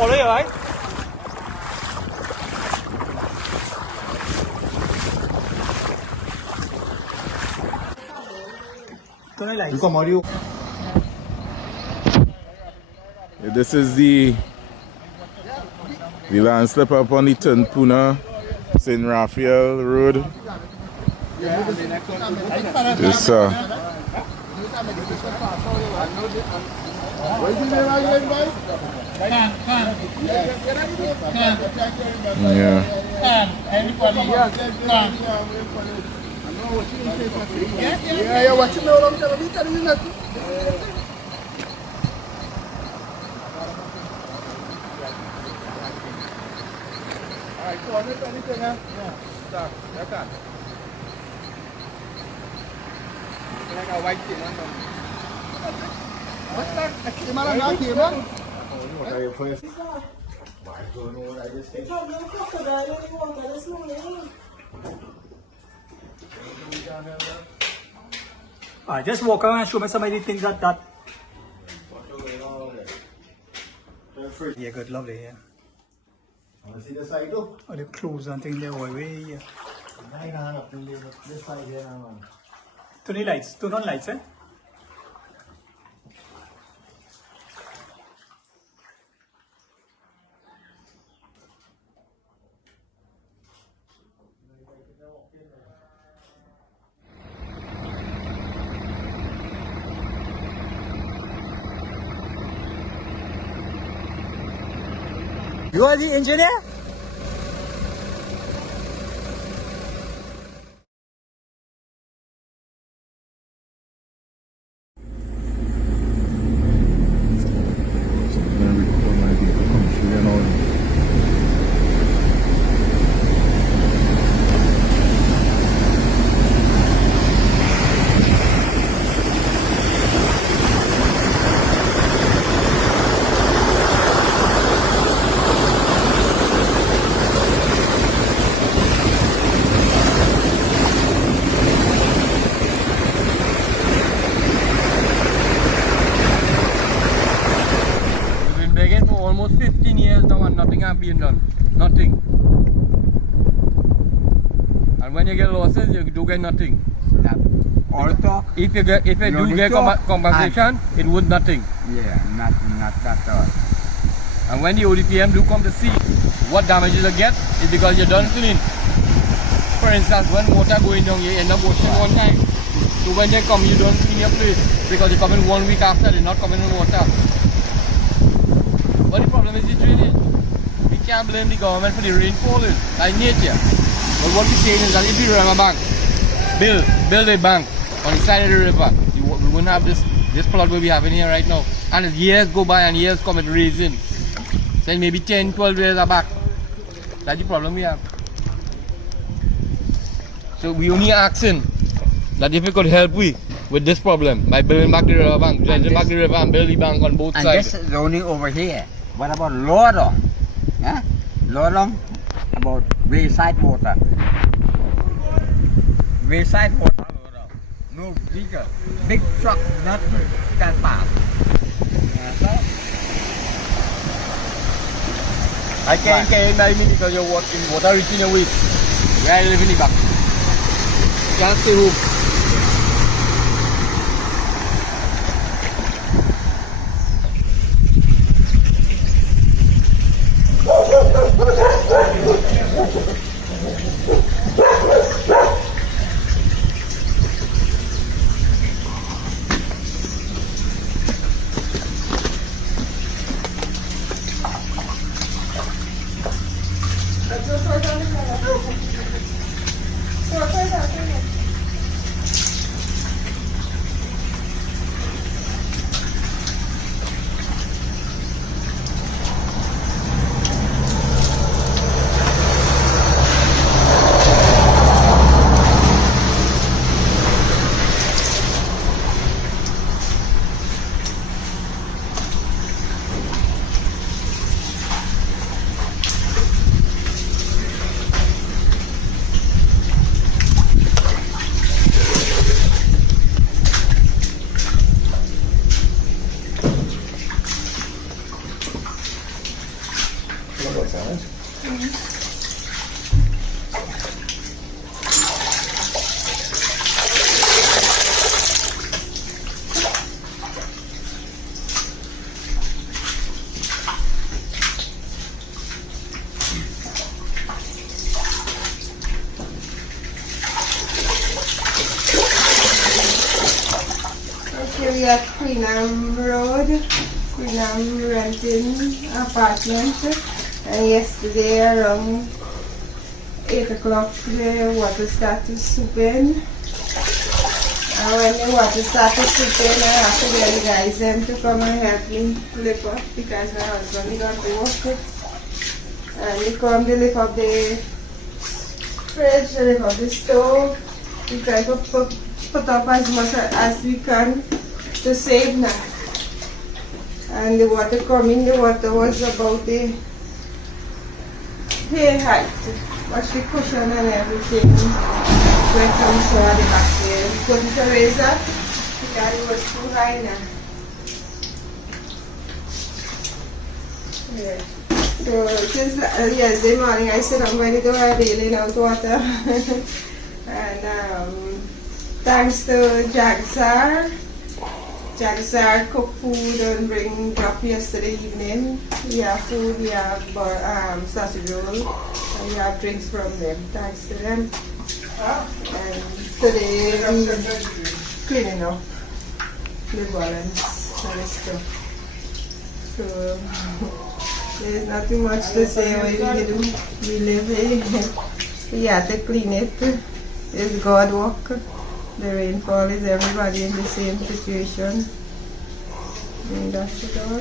Alright, right? This is the landslip up on the Tunpuna St. Raphael Road. This I just walk around and show me some of the things that. Yeah, good, lovely, yeah. Want to see the side too? All the clothes and things there all way here. This side here now. Turn the lights, turn on lights, eh? You are the engineer? Almost 15 years now and nothing has been done. Nothing. And when you get losses, you do get nothing. Also, if you do get compensation, it would nothing. Yeah, not that all. And when the ODPM do come to see what damages you get, it's because you're done cleaning. For instance, when water going down, you end up washing one time. So when they come, you don't clean your place because they come in 1 week after, they're not coming in water. But the problem is the drainage. We can't blame the government for the rainfall, like nature. But what we're saying is that if the river bank, build a bank on the side of the river, we wouldn't have this flood we're having here right now. And as years go by and years come, it's raising. So maybe 10, 12 years are back. That's the problem we have. So we only asking that if we could help with this problem by building back the river bank, dredging back the river and build the bank on both sides. And this is only over here. What about lower down? Yeah? Lower down about wayside water. Wayside water lower down. No bigger. Big truck not can pass. I can't carry my mini because you're water reaching away. Where I live in the back. Can't stay home. Okay, we are Queenham Road, Queenham renting apartment, and yesterday around 8 o'clock the water started souping. And when the water started souping, I have to get the guys them to come and help me lift up because my husband got to work. And they come to lift up the fridge, lift up the stove. We try to put up as much as we can to save now. And the water coming, the water was about the hair height, but the cushion and everything went on so at the back there. We couldn't raise up because it was too high now. Yeah. So since yesterday morning I said I'm going to do a bailing out water. And thanks to Jagsar. Jagsar cooked food and drop yesterday evening. We have food, we have sausage roll, and we have drinks from them. Thanks to them. And today we cleaning up the balance and the stuff. So there's nothing much to say what we do. We live here. We have to clean it. It's God work. The rainfall is everybody in the same situation. And that's it all.